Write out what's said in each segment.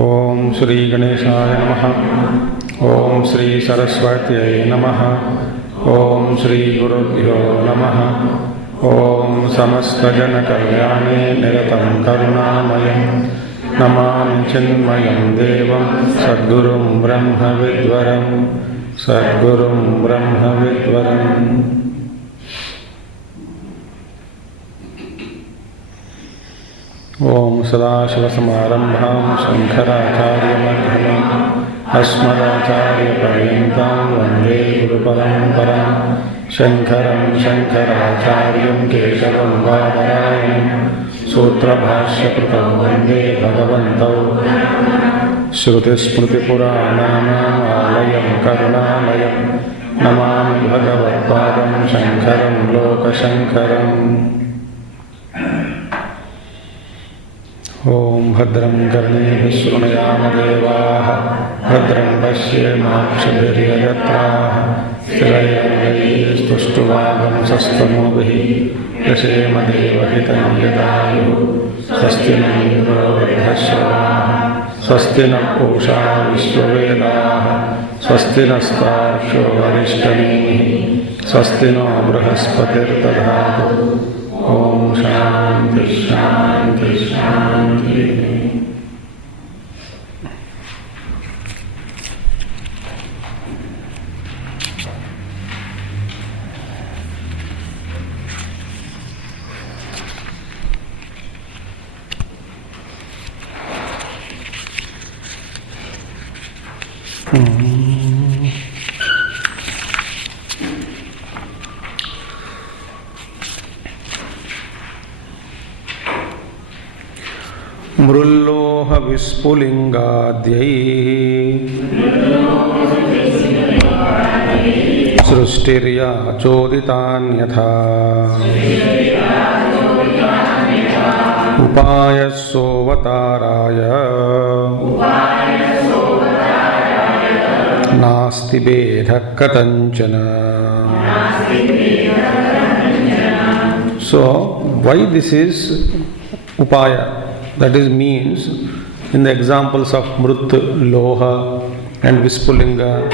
ओम श्री गणेशाय नमः। ओम श्री सरस्वत्यै नमः। ओम श्री गुरुभ्यो नमः। ओम समस्तजनकल्याणे निरतं करुणामयं नमामि चिन्मयं देवं सद्गुरुं ब्रह्मविद्वरं सद्गुरुं ब्रह्मविद्वरम्। ओम सदाशिवसमारम्भां शङ्कराचार्यमध्यमाम् अस्मदाचार्यपर्यन्तां वन्दे गुरुपरम्परां। शङ्करं शङ्कराचार्यं केशवं बादरायणं सूत्रभाष्यकृतौ वन्दे भगवन्तौ। श्रुतिस्मृतिपुराणानाम् आलयं करुणालयं नमामि भगवत्पादं शङ्करं लोकशङ्करम्। ओम भद्रं कर्णेभिः शृणुयाम देवाः भद्रं पश्येमाक्षभिर्यजत्राः स्थिरैर्यैस्तुष्टुवागंसस्तनूभिः यशेम देवहितं यदायुः। स्वस्ति न इन्द्रो वृद्धश्रवाः स्वस्ति न पूषा विश्ववेदाः स्वस्ति नस्तार्क्ष्यो वरिष्ठनेमिः स्वस्ति नो बृहस्पतिर्दधातु। ओम शांति शांति शांति। मृल्लोह विस्फुलिंगाद्यैः सृष्टिर्या चोदितान्यथा उपायस्सोऽवताराय नास्ति भेदः कथञ्चन। So why this is upaya? That is means in the examples of Mrut, Loha and Vispulinga,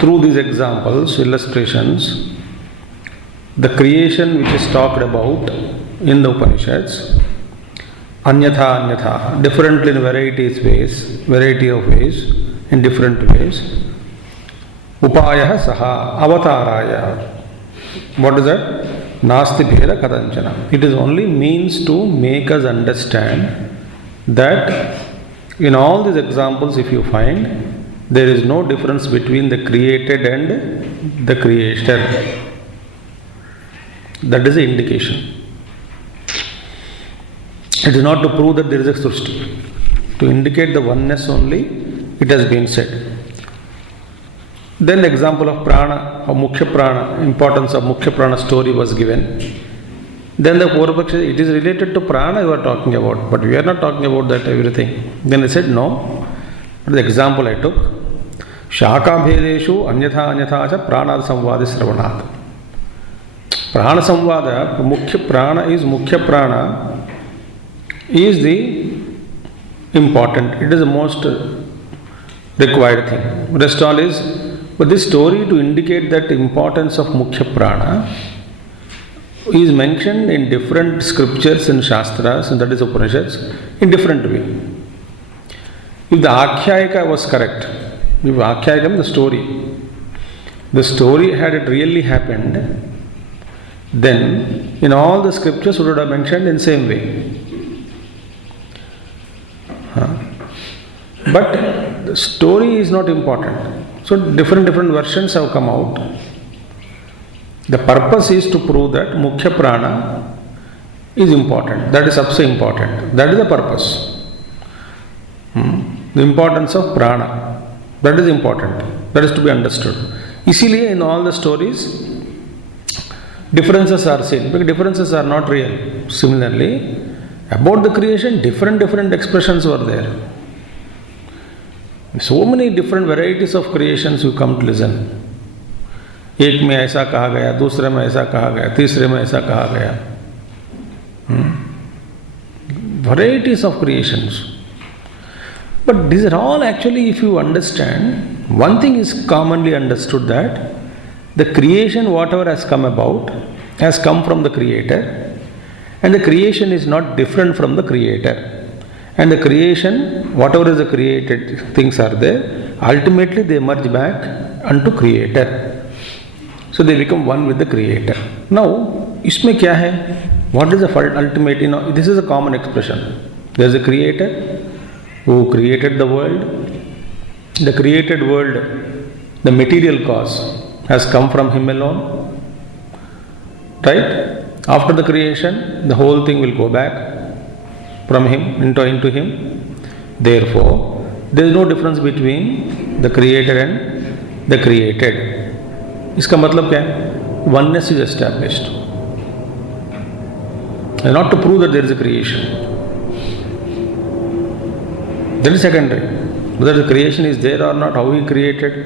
through these examples, illustrations, the creation which is talked about in the Upanishads, anyatha anyatha, differently in variety of ways, in different ways, upayah saha avataraya. What is that? Nasti bheda kadanchana. It is only means to make us understand that in all these examples, if you find, there is no difference between the created and the creator. That is the indication. It is not to prove that there is a srushti. To indicate the oneness only, it has been said. Then the example of prana, of mukhya prana, importance of mukhya prana story was given. Then the Purvapaksha, it is related to prana you are talking about, but we are not talking about that everything. Then I said no. The example I took, Shaka bhedeshu anyatha anyatha cha pranad samvadi sravanat. Prana samvada, mukhya prana is the important, it is the most required thing. Rest all is, but this story to indicate that importance of mukhya prana is mentioned in different scriptures and shastras, and that is Upanishads, in different way. If the Akhyayika was correct, if Akhyayika means the story had it really happened, then in all the scriptures would have mentioned in same way. But the story is not important. So different versions have come out. The purpose is to prove that mukhya prana is important. That is सबसे important. That is the purpose. The importance of prana. That is important. That is to be understood. इसीलिए in all the stories, differences are seen. Because differences are not real. Similarly, about the creation, different expressions were there. So many different varieties of creations you come to listen. एक में ऐसा कहा गया, दूसरे में ऐसा कहा गया, तीसरे में ऐसा कहा गया. Varieties of creations. But these are all actually, if you understand, one thing is commonly understood, that the creation, whatever has come about, has come from the Creator, and the creation is not different from the Creator. And the creation, whatever is the created things are there, ultimately they merge back unto Creator. So they become one with the Creator. Now, isme kya hai? What is the ultimate? This is a common expression. There is a Creator who created the world. The created world, the material cause, has come from Him alone. Right? After the creation, the whole thing will go back from Him into Him. Therefore, there is no difference between the creator and the created. Iska matlab kya hai? Oneness is established. And not to prove that there is a creation. That is secondary. Whether the creation is there or not, how He created,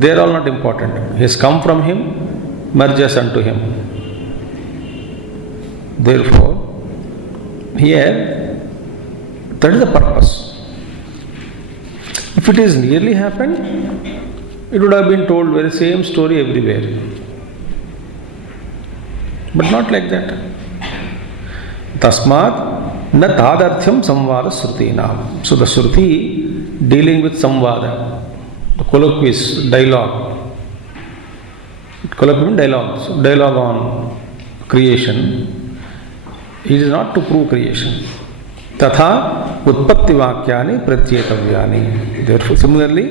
they are all not important. He has come from Him, merges unto Him. Therefore, here, that is the purpose. If it is nearly happened, it would have been told very same story everywhere. But not like that. Tasmat na tadarthyam samvada srutinam. So the Shruti dealing with samvada, the colloquies, dialogue. Colloquium dialogue on creation. It is not to prove creation. Tatha utpatti vakyani pratyekavyani. Therefore, similarly,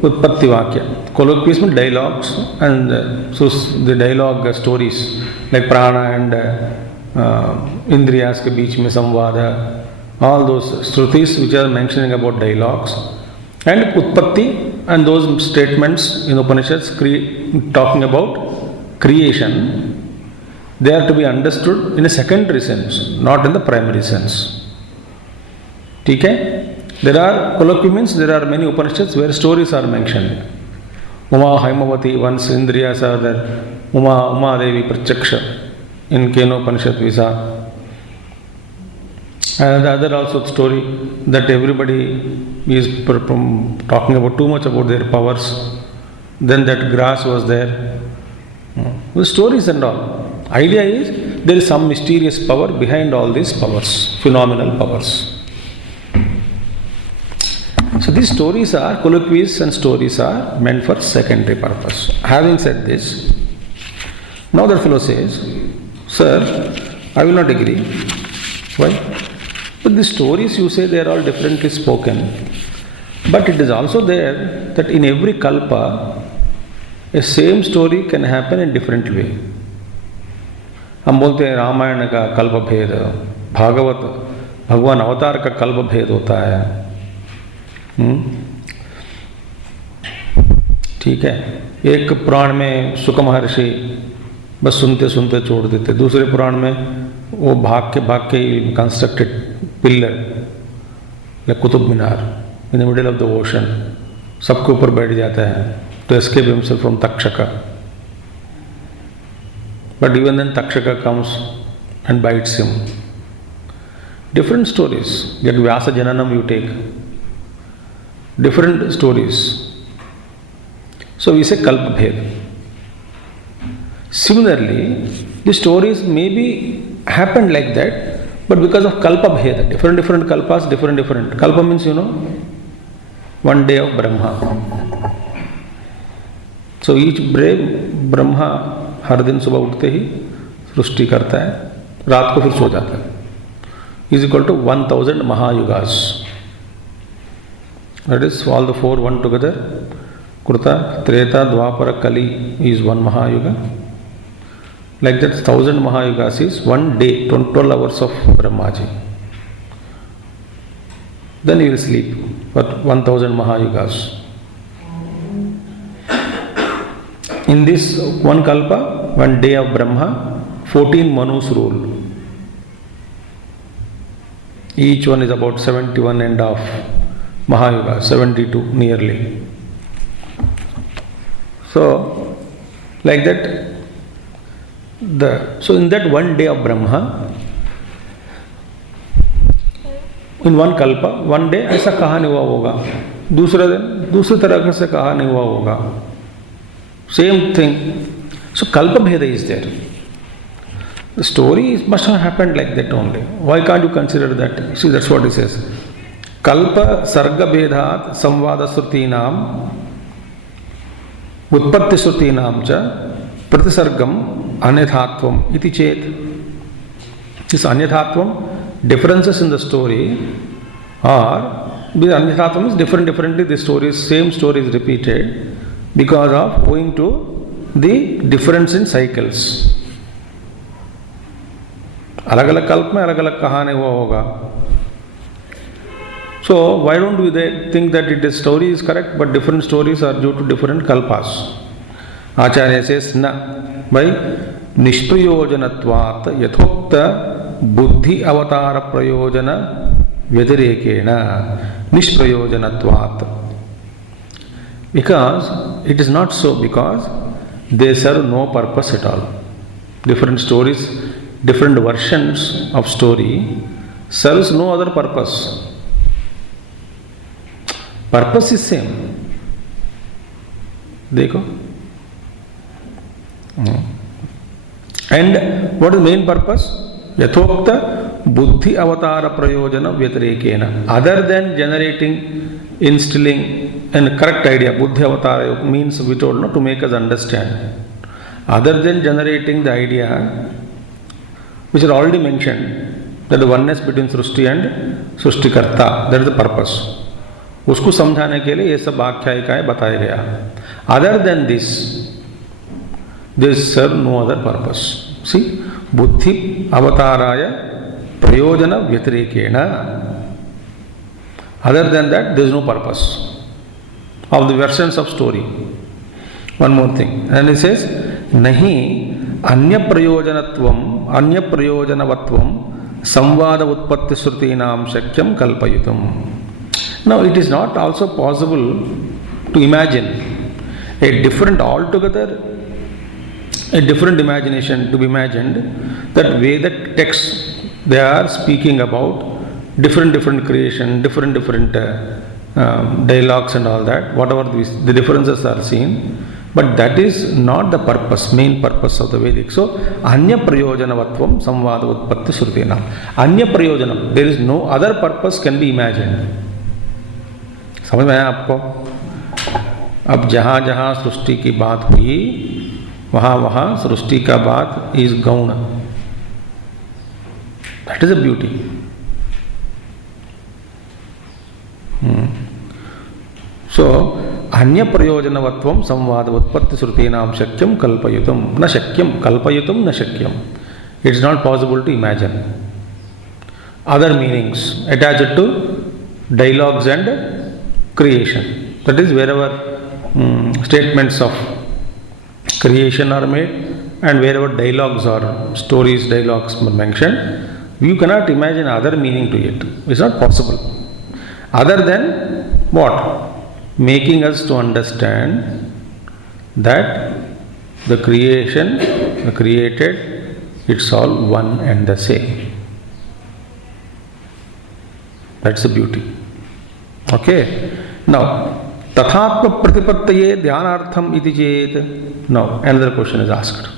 utpatti vakya. Colloquies mean dialogues, and so the dialogue stories like prana and indriyas ke beech mein samvada, all those shrutis which are mentioning about dialogues, and utpatti, and those statements in Upanishads talking about creation, they are to be understood in a secondary sense, not in the primary sense. Okay? There are colloquiums, there are many Upanishads where stories are mentioned. Uma Haimavati, once Indriyas are there. Uma Devi Prachaksha in Keno Upanishad Visa. And the other also story that everybody is talking about too much about their powers. Then that grass was there. The stories and all. Idea is there is some mysterious power behind all these powers, phenomenal powers. So these stories are, colloquies and stories are meant for secondary purpose. Having said this, now that fellow says, Sir, I will not agree. Why? But the stories you say they are all differently spoken. But it is also there that in every kalpa, a same story can happen in different way. हम बोलते हैं रामायण का कल्प भेद, भागवत भगवान अवतार का कल्प भेद होता है. ठीक है. एक पुराण में शुक महर्षि बस सुनते सुनते छोड़ देते, दूसरे पुराण में वो भाग के constructed pillar like Qutub Minar in the middle of the ocean, सबके ऊपर बैठ जाता है to escape himself from Takshaka. But even then Takshaka comes and bites him. Different stories. Like Vyasa Jananam you take. Different stories. So we say Kalpa Bhed. Similarly, the stories maybe happened like that, but because of Kalpa Bhed, different Kalpas, different. Kalpa means, one day of Brahma. So each brave Brahma हर दिन सुबह उठते ही सृष्टि करता है, रात को फिर सो जाता है. Is equal to 1000 Mahayugas. That is all the four one together. Kruta, Treta, Dwapara, Kali is one Mahayuga. Like that 1000 Mahayugas is one day, 12 hours of Brahmaji. Then he will sleep for 1000 Mahayugas. In this one kalpa, one day of Brahma, 14 Manus rule. Each one is about 71 and a half Mahayuga, 72 nearly. So, like that, so in that one day of Brahma, in one कल्प, one day ऐसा कहानी हुआ होगा, दूसरे दिन दूसरी तरह से कहानी हुआ होगा, सेम थिंग. सो कल्प भेद is there. The story must have happened like that only. Why can't you consider that? See that's what it says. कल्प सर्ग भेदात् संवाद श्रुतीनाम उत्पत्ति श्रुतीनाम च प्रतिसर्गम अन्यथात्वम इति चेत. This अन्यथात्वम, differences in the story, or the अन्यथात्वम is differently the stories, same story is repeated because of owing to the difference in cycles. अलग अलग कल्प में अलग अलग कहानी हुआ होगा. So why don't we think that it is story is correct but different stories are due to different kalpas? Acharya says na, by निष्प्रयोजनत्वात् यथोक्त बुद्धि अवतार प्रयोजन व्यतिरेकेण निष्प्रयोजनत्वात्. Because it is not so, because they serve no purpose at all. Different stories, different versions of story serves no other purpose. Purpose is same. देखो. And what is main purpose? Yathokta buddhi avatara prayojana vyatirekena. Other than generating, instilling a correct idea, buddhi avatara means we told no, to make us understand. Other than generating the idea, which is already mentioned, that the oneness between Srushti and Srushtikarta, that is the purpose. उसको समझाने के लिए ये सब आख्यायिकाएं बताया गया. Other than this, they serve no other purpose. See, buddhi avataraya prayojana vyatirekena. Other than that, there is no purpose of the versions of story. One more thing, and he says, nahi anya prayojanavatvam samvada utpatti shrutinam shakyam kalpayitum. Now, it is not also possible to imagine a different altogether, a different imagination to be imagined, that Vedic texts, they are speaking about different creation, different dialogues and all that, whatever the differences are seen, but that is not the purpose, main purpose of the Vedic. So, anya prayojanavatvam samvada utpatti shrutinam. Anya prayojanam, there is no other purpose can be imagined. समझ में आया आपको? अब जहाँ जहाँ सृष्टि की बात हुई वहाँ वहाँ सृष्टि का बात इज गौण. That is a beauty. So अन्य प्रयोजनवत्वं संवाद उत्पत्ति श्रुतीनां शक्यं कल्पयितुं न शक्यं कल्पयितुं न शक्यं. It is not possible to imagine other meanings attached to dialogues and creation. That is, wherever statements of creation are made and wherever dialogues or stories, dialogues are mentioned, you cannot imagine other meaning to it. It's not possible. Other than what? Making us to understand that the creation, the created, it's all one and the same. That's the beauty. Okay. Now, tathatma pratipattaye dhyanartham iti chet. Now, another question is asked.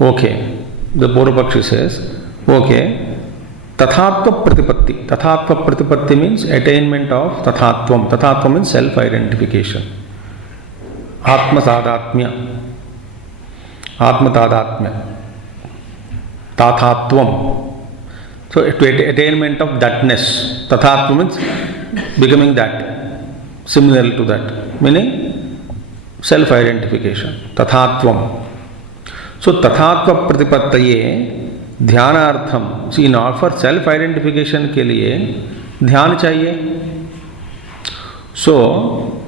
Okay. The Purvapakshi says, okay, tathatva pratipatti. Tathatva pratipatti means attainment of tathatvam. Tathatvam means self-identification. Atma tadatmya. Atma tadatmya. Tathatvam. So, attainment of thatness. Tathatva means becoming that, similar to that, meaning self-identification. Tathatvam. So, tathatva pratipattaye dhyanartham. See, in order for self-identification के लिए ध्यान चाहिए. So,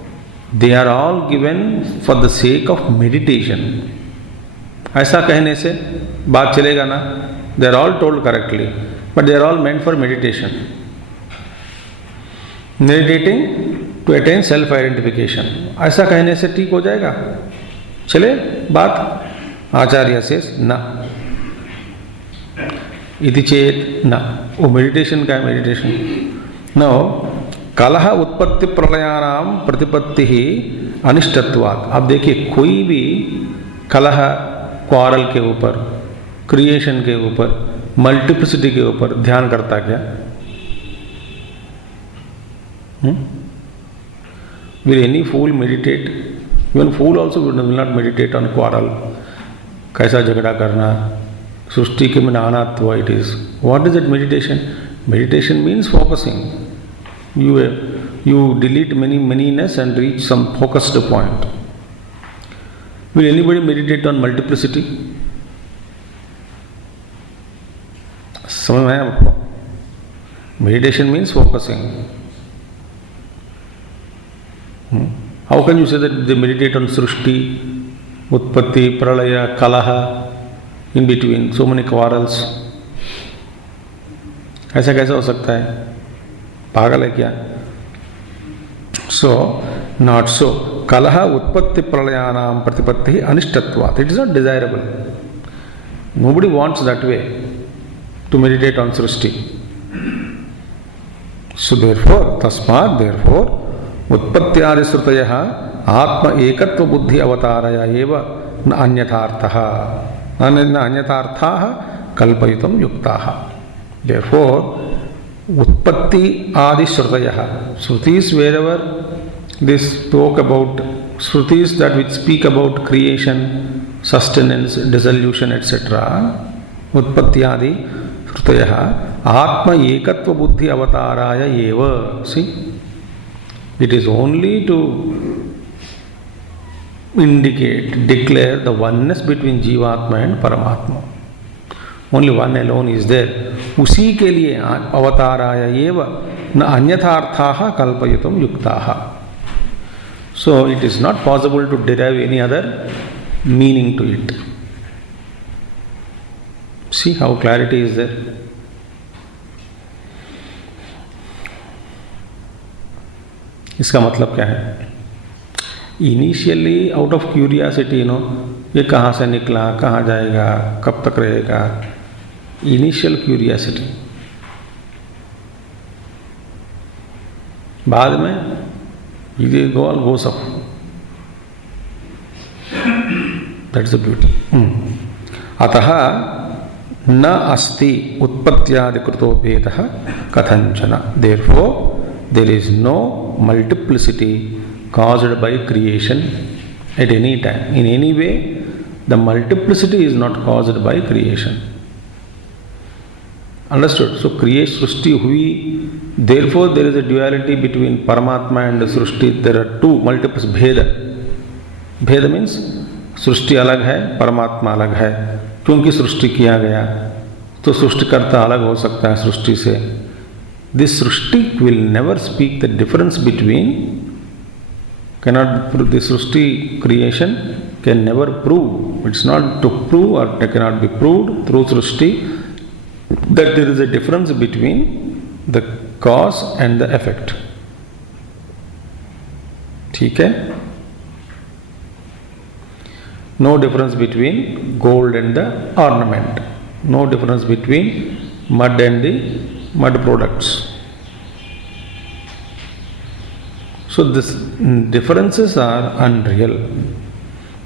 they are all given for the sake of meditation. ऐसा कहने से बात चलेगा ना? They are all told correctly, but they are all meant for meditation. Meditating to attain self-identification. ऐसा कहने से ठीक हो जाएगा? चले बात? Acharya says, na. इति चेत न, वो मेडिटेशन का है, मेडिटेशन। नो कलह उत्पत्ति प्रलयानाम प्रतिपत्ति ही अनिष्टत्वात्। अब देखिए कोई भी कलह क्वारल के ऊपर, क्रिएशन के ऊपर, मल्टीप्लिसिटी के ऊपर ध्यान करता क्या? Will any fool meditate? Even fool also will not meditate on quarrel. कैसा झगड़ा करना, सृष्टि के में नानात्व it is. What is that meditation? Meditation means focusing. You delete manyness and reach some focused point. Will anybody meditate on multiplicity? समझ में आया आपको? Meditation means focusing. How can you say that they meditate on Srishti, Utpatti, Pralaya, Kalaha, in between, so many quarrels? ऐसा कैसा हो सकता है? पागल है क्या? So, not so. Kalaha, Utpatti, Pralayanam, Pratipatti, Anishtvatvat. It is not desirable. Nobody wants that way to meditate on Srishti. So therefore, Tasmat, therefore, उत्पत्त्यादि श्रुतयः आत्म एकत्व बुद्धि अवतारय एव न अन्यथार्थः न अन्यथार्थाः कल्पयितुं युक्ताः। Therefore, उत्पत्ति आदि श्रुतयः, श्रुtis wherever they spoke about, श्रुtis that which speak about creation, sustenance, dissolution, etc. उत्पत्ति आदि श्रुतयः आत्म एकत्व बुद्धि अवताराय एव। See, it is only to indicate, declare the oneness between Jivatma and Paramatma. Only one alone is there. उसी के लिए अवताराय एव न अन्यथार्थाः कल्पयितुं युक्ताः. So it is not possible to derive any other meaning to it. See how clarity is there. इसका मतलब क्या है? इनिशियली आउट ऑफ क्यूरियासिटी, ये कहाँ से निकला, कहाँ जाएगा, कब तक रहेगा, इनिशियल क्यूरियासिटी। बाद में ये goal goes up, that's the beauty. अतः न अस्ति उत्पत्त्यादि कृतो भेदः कथंचन। Therefore there is no multiplicity caused by creation at any time. In any way, the multiplicity is not caused by creation. Understood? So, creation, Srishti hui, therefore there is a duality between Paramatma and Srishti. There are two multiples, Bheda. Bheda means Srishti alag hai, Paramatma alag hai. क्योंकि सृष्टि किया गया, तो सृष्टिकर्ता अलग हो सकता है सृष्टि से। This Srishti will never speak the difference between, cannot prove, the Srishti creation can never prove, it's not to prove or it cannot be proved through Srishti that there is a difference between the cause and the effect. ठीक है? No difference between gold and the ornament, no difference between mud and the mud products. So these differences are unreal.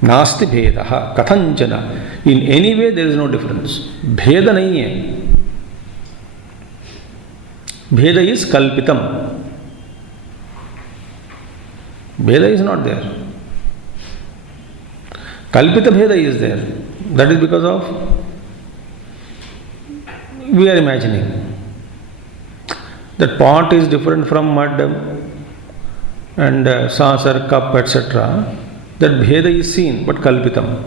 Nasti bhedaha kathanchana. In any way there is no difference. Bheda nahi hai. Bheda is kalpitam. Bheda is not there. Kalpita bheda is there. That is because of we are imagining. That pot is different from mud and saucer, cup, etc. That bheda is seen, but kalpitam.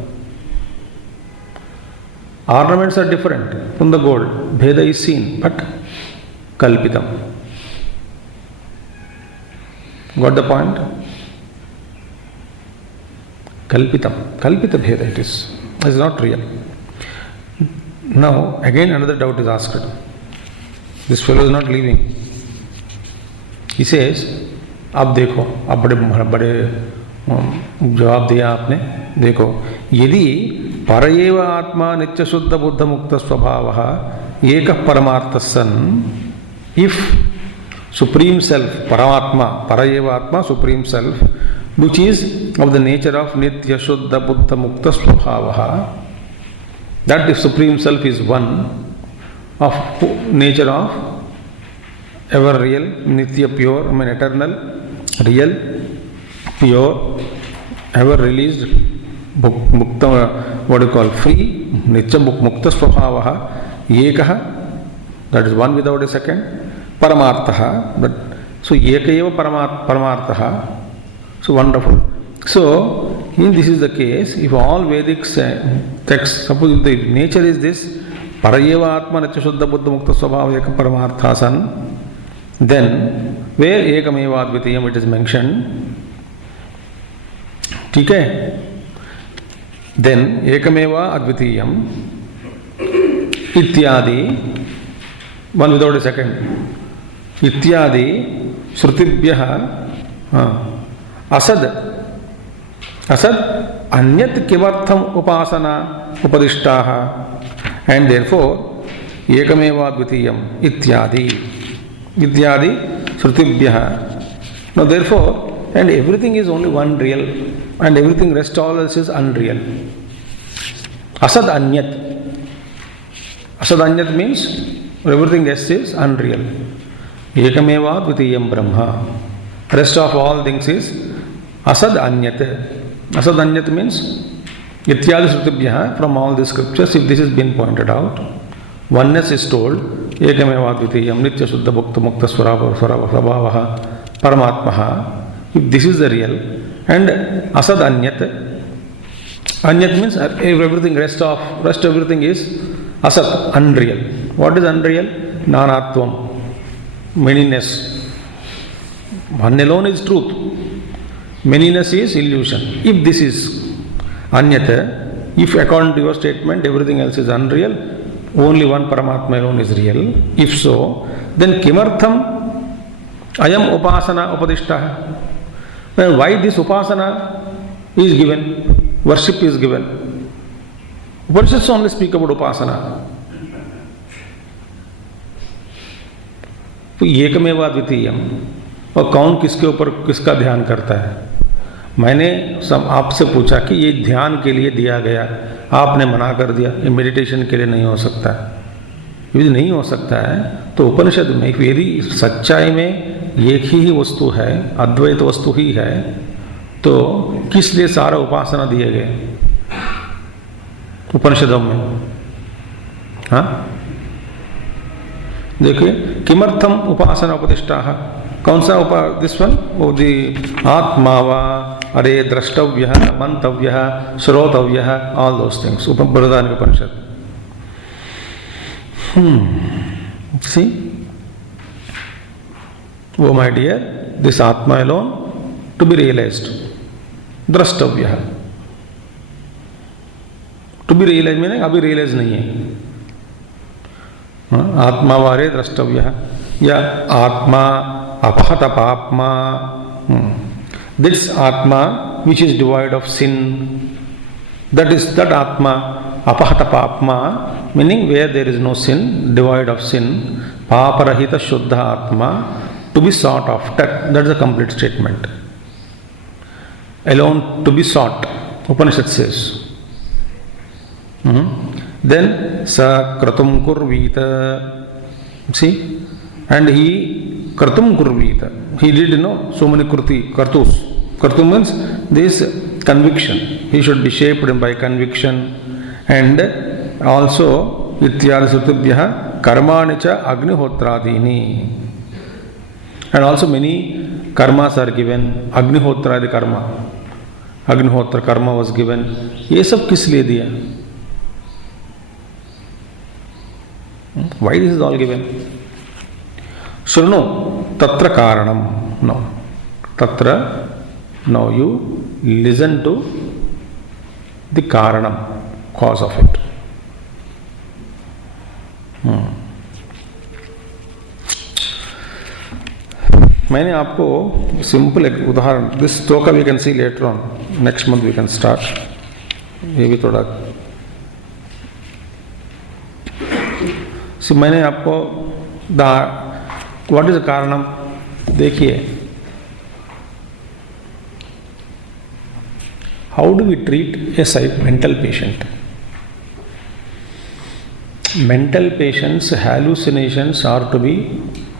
Ornaments are different from the gold. Bheda is seen, but kalpitam. Got the point? Kalpitam. Kalpita bheda it is. It is not real. Now, again another doubt is asked. This fellow is not leaving. He says, अब देखो, अब बड़े जवाब दिया आपने। देखो, यदि परएव आत्मा नित्य शुद्ध बुद्ध मुक्त स्वभावः Ekah Paramartha San, if Supreme Self, Paramatma, Parayeva Atma, Supreme Self, which is of the nature of Nitya Shuddha Buddha Mukta Svabhavaha, that if Supreme Self is one of nature of ever real, Nitya pure, eternal, real, pure, ever released, Mukta, what you call free, Nitya Mukta Svabhavaha, Ekaha, that is one without a second, Paramarthaha, but so Ekayeva Paramarthaha, so wonderful. So, this is the case, if all Vedic texts, suppose the nature is this, Parayeva Atma Nitya Shuddha Buddha Mukta Svabhava Eka Paramartha San, then where Ekameva Advitiyam it is mentioned, okay? Then Ekameva Advitiyam Ityadi, one without a second, Ityadi Shrutibhyaha Asad Anyat Kimartham Upasana Upadishtaha, and therefore Ekameva Advitiyam Ityadi Shrutibhyaha. Now therefore, and everything is only one real, and everything rest all else is unreal. Asad Anyat. Asad Anyat means everything else is unreal. Ekameva Advitiyam Brahma. Rest of all things is Asad Anyat. Asad Anyat means Ityadi Shrutibhyaha, from all the scriptures, if this has been pointed out, oneness is told, Ekameva Advitiyam Nitya Shuddha Bhakta Mukta Svabhavaha Paramatmaha. If this is the real, and Asad Anyat, Anyat means everything, rest everything is Asat, unreal. What is unreal? Nanatvam, manyness. One alone is truth. Manyness is illusion. If this is Anyata, if according to your statement everything else is unreal, only one Paramatma alone is real, if so, then Kimartham Ayam Upasana Upadishtaha. Then why this Upasana is given, worship is given? Upanishads only speak about Upasana. तो एकमेवा द्वितीयम, और कौन किसके ऊपर किसका ध्यान करता है? मैंने आपसे पूछा कि ये ध्यान के लिए दिया गया, आपने मना कर दिया, ये मेडिटेशन के लिए नहीं हो सकता है। यदि नहीं हो सकता है तो उपनिषद में यदि सच्चाई में एक ही वस्तु है, अद्वैत वस्तु ही है, तो किस लिए सारा उपासना दिए गए उपनिषदों में? हाँ, देखिए, किमर्थम उपासना उपदिष्टा, कौन सा दिस वन, वो दी आत्मा वा, अरे द्रष्टव्य, मंतव्य, श्रोतव्य, all those things, Brihadaranyaka Upanishad. सी, वो माय डियर, दिस आत्मा अलोन टू बी रियलाइज्ड, द्रष्टव्य, टू बी रियलाइज मीनिंग अभी रियलाइज नहीं है। आत्मा वारे द्रष्टव्य, या आत्मा अपहत पापमा, दिस आत्मा which is devoid of sin, that is that आत्मा अपहत पापमा, meaning where there is no sin, devoid of sin, पापरहित शुद्ध आत्मा, to be sought after, that is a complete statement. Alone to be sought, Upanishad says. Then sa kratum kurvita, see, and he kratum kurvita, he did so many kartus. Kartum means this conviction, he should be shaped by conviction, and also ityadi sutubhyaha karmani cha agnihotradini, and also many karmas are given, agnihotradi karma, agnihotra karma was given. ये सब किस लिए दिया? Why this is all given? Shrunu tatra karanam. No. Tatra, now you listen to the karanam, cause of it. मैंने आपको simple एक उदाहरण, this shloka we can see later on, next month we can start, ये भी थोड़ा मैंने आपको what is the karanam, देखिए how do we treat a mental patient. Mental patients' hallucinations are to be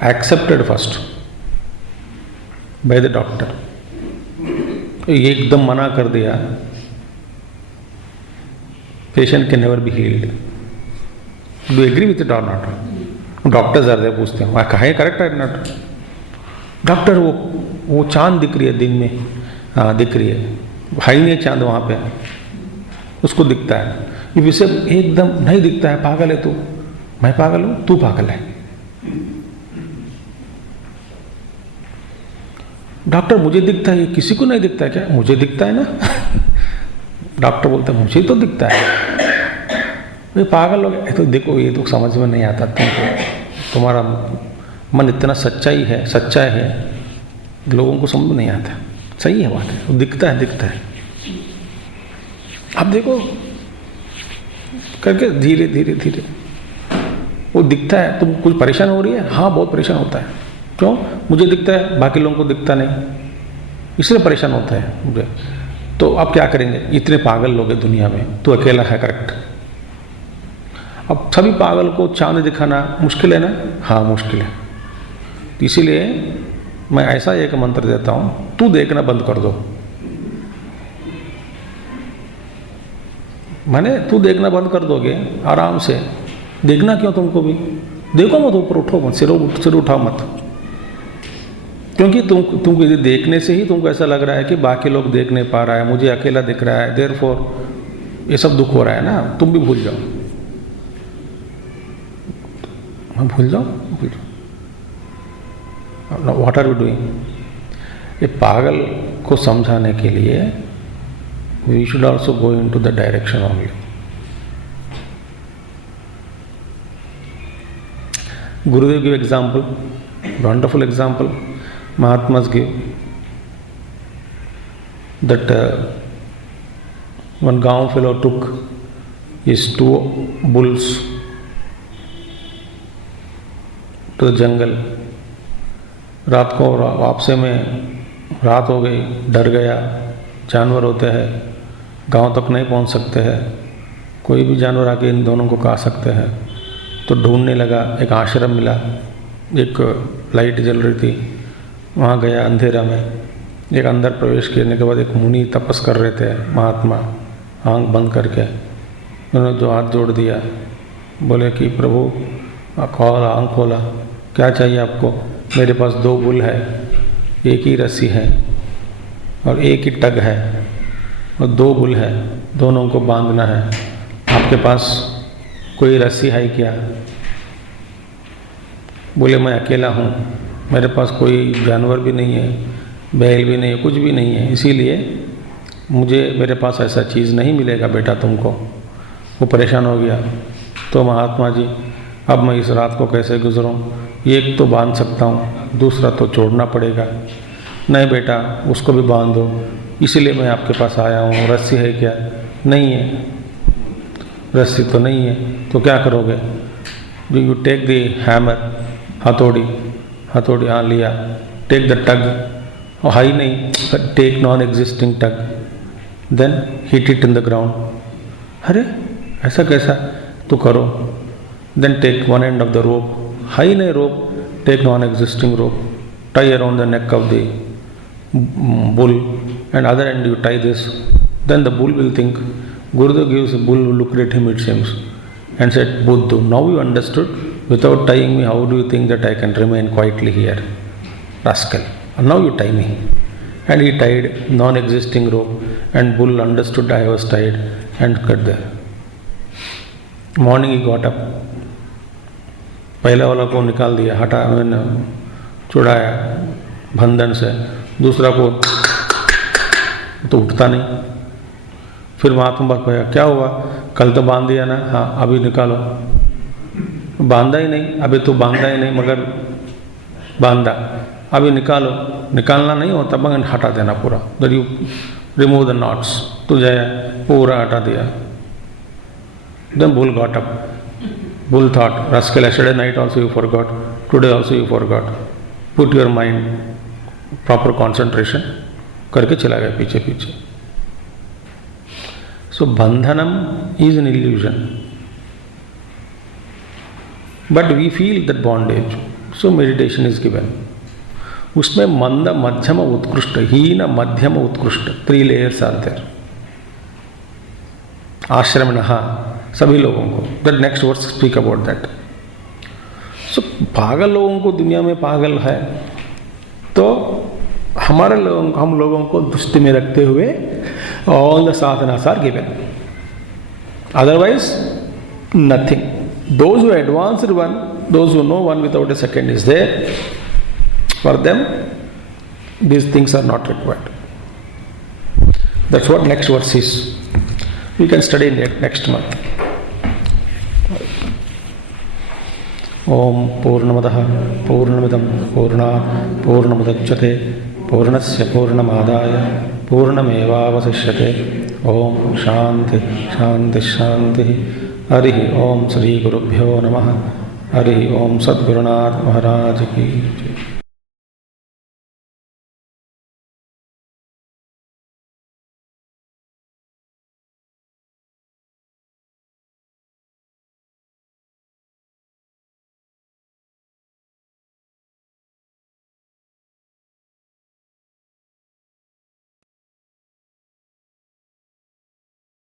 accepted first by the doctor. ये एकदम मना कर दिया, patient can never be healed. Do you agree with it or not? Doctors are there, पूछते हैं कहे correct है not. Doctor वो चांद दिख रही है दिन में, हाँ दिख रही है, है ही नहीं चांद वहाँ पे, उसको दिखता है. ये विषय एकदम नहीं दिखता है, पागल है तू. मैं पागल हूं, तू पागल है. डॉक्टर मुझे दिखता है, किसी को नहीं दिखता है क्या? मुझे दिखता है ना. डॉक्टर बोलता है मुझे तो दिखता है. ये पागल हो गया. तो देखो ये तो समझ में नहीं आता तुमको, तुम्हारा मन इतना सच्चा है, लोगों को समझ में नहीं आता. सही है बात है, वो दिखता है. अब देखो करके धीरे धीरे वो दिखता है. तुम कुछ परेशान हो रही है? हाँ बहुत परेशान होता है. क्यों? मुझे दिखता है, बाकी लोगों को दिखता नहीं, इसलिए परेशान होता है मुझे. तो आप क्या करेंगे? इतने पागल लोग हैं दुनिया में, तू अकेला है करेक्ट. अब सभी पागल को चांद दिखाना मुश्किल है ना? हाँ मुश्किल है. इसीलिए मैं ऐसा एक मंत्र देता हूँ, तू देखना बंद कर दो. मैंने तू देखना बंद कर दोगे आराम से. देखना क्यों? तुमको भी देखो मत, ऊपर उठो मत, सिर उठाओ मत. क्योंकि तुमको ये देखने से ही तुमको ऐसा लग रहा है कि बाकी लोग देख नहीं पा रहा है, मुझे अकेला दिख रहा है, देयरफॉर ये सब दुख हो रहा है ना. तुम भी भूल जाओ, भूल जाओ. What are we doing? ये पागल को समझाने के लिए we should also go into the direction only. Gurudev give example, wonderful example. Mahatmas give that one Gaon fellow took his 2 bulls to the jungle. रात को वापसी में रात हो गई, डर गया. जानवर होते हैं, गांव तक नहीं पहुंच सकते हैं, कोई भी जानवर आके इन दोनों को खा सकते हैं. तो ढूंढने लगा, एक आश्रम मिला, एक लाइट जल रही थी, वहाँ गया अंधेरा में. एक अंदर प्रवेश करने के बाद एक मुनि तपस कर रहे थे, महात्मा, आंख बंद करके. उन्होंने जो हाथ जोड़ दिया, बोले कि प्रभु खोला, आंख खोला, क्या चाहिए आपको? मेरे पास 2 बुल है, एक ही रस्सी है और एक ही टग है और 2 बुल है, दोनों को बांधना है. आपके पास कोई रस्सी है क्या? बोले मैं अकेला हूँ, मेरे पास कोई जानवर भी नहीं है, बैल भी नहीं है, कुछ भी नहीं है, इसीलिए मुझे मेरे पास ऐसा चीज़ नहीं मिलेगा बेटा तुमको. वो परेशान हो गया. तो महात्मा जी अब मैं इस रात को कैसे गुजरूं? एक तो बांध सकता हूँ, दूसरा तो छोड़ना पड़ेगा. नहीं बेटा उसको भी बांध दो, इसीलिए मैं आपके पास आया हूँ. रस्सी है क्या? नहीं है, रस्सी तो नहीं है. तो क्या करोगे? यू टेक द हैमर, हथौड़ी हाँ लिया. टेक द टग, और हाई नहीं, take non existing tug, then hit it in the ground. अरे ऐसा कैसा? तो करो. Then take one end of the rope, हाई नहीं rope, take non existing rope, tie around the neck of the bull and other end you tie this. Then the bull will think, Gurudev gives a bull, looked at him it seems, and said, Buddha, now you understood. Without tying me, how do you think that I can remain quietly here? Rascal. And now you tie me. And he tied non-existing rope, and bull understood I was tied and cut there. Morning he got up. पहला वाला को निकाल दिया, हटा, मैंने छुड़ाया बंधन से. दूसरा को तो उठता नहीं. फिर महात्मा बात भैया क्या हुआ? कल तो बांध दिया ना. हाँ अभी निकालो. बांधा ही नहीं, अभी तो बांधा ही नहीं मगर बांधा, अभी निकालो. निकालना नहीं होता मगर हटा देना पूरा. That you remove the knots. तो जाया पूरा हटा दिया. Then bull got up. bull thought, rascal, yesterday night also you forgot, today also you forgot. Put your mind, proper concentration, करके चला गया पीछे पीछे. So bandhanam is an illusion. But we feel that bondage. So meditation is given. उसमें मंद, मध्यम, उत्कृष्ट, हीन, मध्यम, उत्कृष्ट, 3 layers are there. आश्रमणः, सभी लोगों को. That next verse speak about that. So पागल लोगों को दुनिया में पागल है, तो हम लोगों को दृष्टि में रखते हुए all the sadhanas are given. Otherwise, nothing. Those who advanced one, those who know one without a second is there, for them these things are not required. That's what next verse is. We can study next month. Om Purnamadah Purnamidam Purnat Purnamudachyate Purnasya Purnamadaya Purnamevavasishyate. Om Shanti Shanti Shanti. Harihi Om Sri Gurubhyo Namaha. Harihi Om Sadgurunath Maharaj Ki Jai.